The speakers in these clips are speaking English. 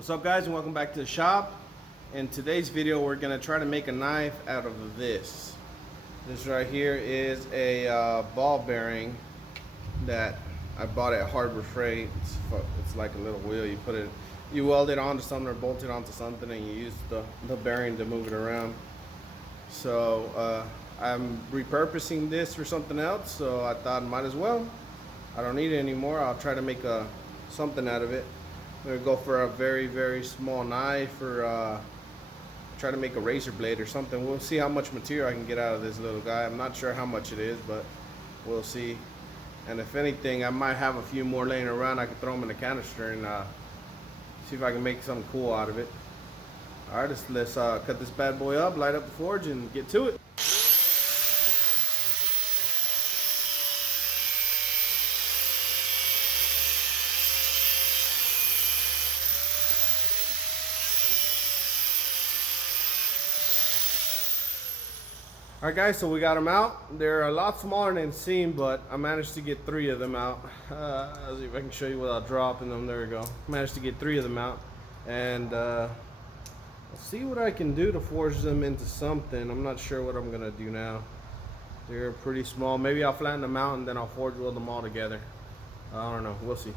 What's up, guys, and welcome back to the shop. In today's video we're going to try to make a knife out of this. This right here is a ball bearing that I bought at Harbor Freight. It's like a little wheel. You weld it onto something or bolt it onto something, and you use the bearing to move it around. So I'm repurposing this for something else, so I thought might as well. I don't need it anymore. I'll try to make something out of it. I'm gonna go for a very small knife, or try to make a razor blade or something. We'll see how much material I can get out of this little guy. I'm not sure how much it is, but we'll see. And if anything, I might have a few more laying around. I can throw them in a canister and see if I can make something cool out of it. All right, let's cut this bad boy up, light up the forge, and get to it. Alright guys, so we got them out. They're a lot smaller than it seemed, but I managed to get 3 of them out. I'll see if I can show you without dropping them. There we go. Managed to get 3 of them out. And let's see what I can do to forge them into something. I'm not sure what I'm going to do now. They're pretty small. Maybe I'll flatten them out and then I'll forge weld them all together. I don't know. We'll see.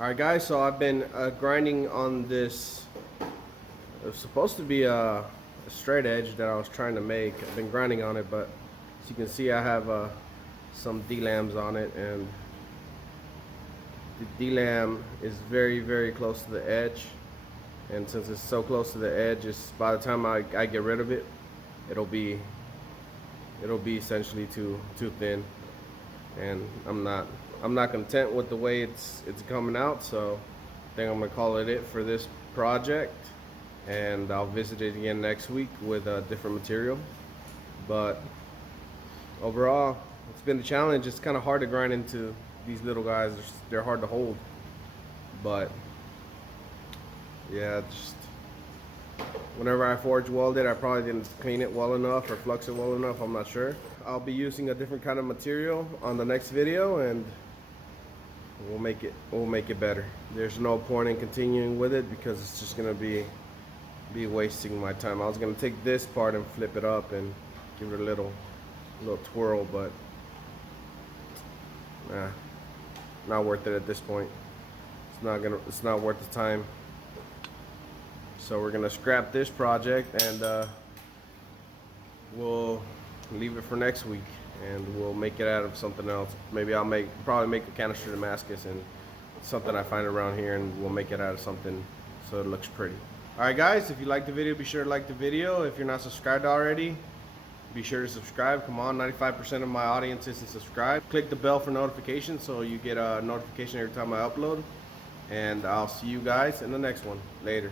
Alright guys, so I've been grinding on this. It was supposed to be a straight edge that I was trying to make. I've been grinding on it, but as you can see I have some D-lams on it, and the D-lam is very close to the edge, and since it's so close to the edge, it's, by the time I get rid of it, it'll be essentially too thin, and I'm not content with the way it's coming out, so I think I'm gonna call it for this project, and I'll visit it again next week with a different material. But overall, it's been a challenge. It's kind of hard to grind into these little guys. They're hard to hold, but yeah, just whenever I forge weld it, I probably didn't clean it well enough or flux it well enough. I'm not sure. I'll be using a different kind of material on the next video, and we'll make it better. There's no point in continuing with it because it's just gonna be wasting my time. I was gonna take this part and flip it up and give it a little twirl, but nah, not worth it at this point. It's not worth the time. So we're gonna scrap this project, and we'll leave it for next week, and we'll make it out of something else. Maybe I'll probably make a canister Damascus and something I find around here, and we'll make it out of something so it looks pretty. Alright guys, if you liked the video, be sure to like the video. If you're not subscribed already, be sure to subscribe. Come on, 95% of my audience isn't subscribed. Click the bell for notifications so you get a notification every time I upload. And I'll see you guys in the next one. Later.